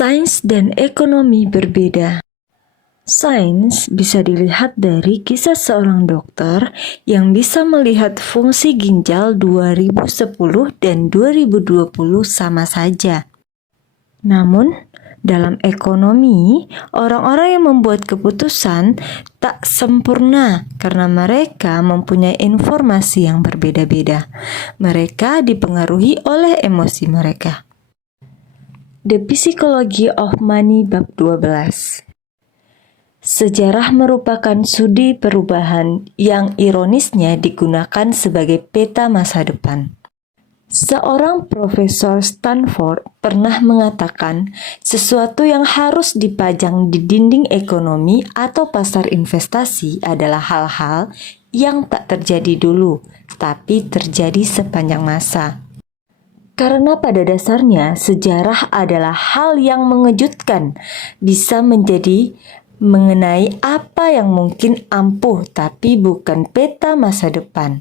Sains dan ekonomi berbeda. Sains bisa dilihat dari kisah seorang dokter yang bisa melihat fungsi ginjal 2010 dan 2020 sama saja. Namun, dalam ekonomi, orang-orang yang membuat keputusan tak sempurna karena mereka mempunyai informasi yang berbeda-beda. Mereka dipengaruhi oleh emosi mereka. The Psychology of Money bab 12. Sejarah merupakan studi perubahan yang ironisnya digunakan sebagai peta masa depan. Seorang profesor Stanford pernah mengatakan sesuatu yang harus dipajang di dinding ekonomi atau pasar investasi adalah hal-hal yang tak terjadi dulu, tapi terjadi sepanjang masa. Karena pada dasarnya sejarah adalah hal yang mengejutkan, bisa menjadi mengenai apa yang mungkin ampuh tapi bukan peta masa depan.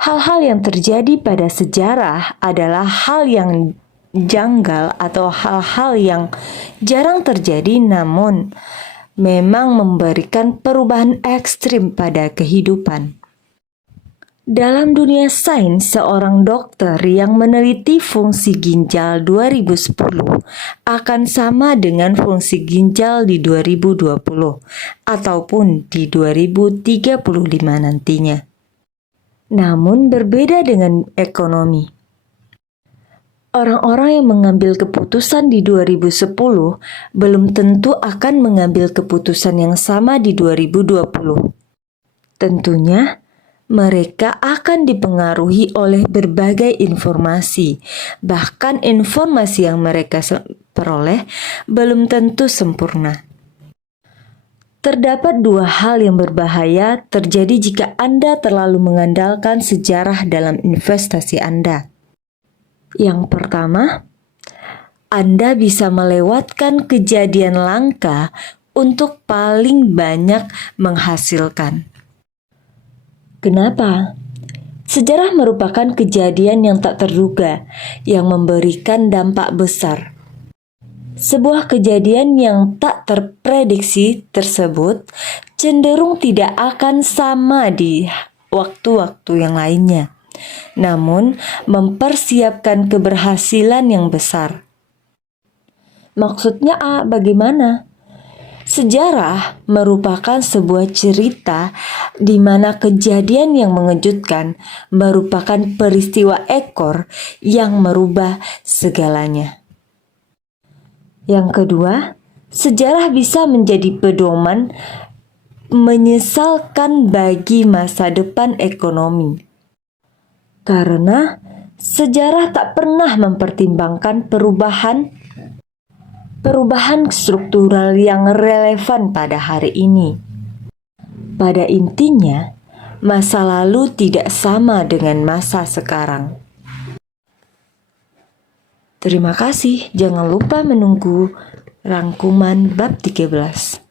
Hal-hal yang terjadi pada sejarah adalah hal yang janggal atau hal-hal yang jarang terjadi namun memang memberikan perubahan ekstrim pada kehidupan. Dalam dunia sains, seorang dokter yang meneliti fungsi ginjal 2010 akan sama dengan fungsi ginjal di 2020 ataupun di 2035 nantinya. Namun berbeda dengan ekonomi. Orang-orang yang mengambil keputusan di 2010 belum tentu akan mengambil keputusan yang sama di 2020. Tentunya, mereka akan dipengaruhi oleh berbagai informasi, bahkan informasi yang mereka peroleh belum tentu sempurna. Terdapat dua hal yang berbahaya terjadi jika Anda terlalu mengandalkan sejarah dalam investasi Anda. Yang pertama, Anda bisa melewatkan kejadian langka untuk paling banyak menghasilkan. Kenapa? Sejarah merupakan kejadian yang tak terduga, yang memberikan dampak besar. Sebuah kejadian yang tak terprediksi tersebut cenderung tidak akan sama di waktu-waktu yang lainnya, namun mempersiapkan keberhasilan yang besar. Maksudnya bagaimana? Sejarah merupakan sebuah cerita di mana kejadian yang mengejutkan merupakan peristiwa ekor yang merubah segalanya. Yang kedua, sejarah bisa menjadi pedoman menyesalkan bagi masa depan ekonomi. Karena sejarah tak pernah mempertimbangkan perubahan struktural yang relevan pada hari ini. Pada intinya, masa lalu tidak sama dengan masa sekarang. Terima kasih, jangan lupa menunggu rangkuman bab 13.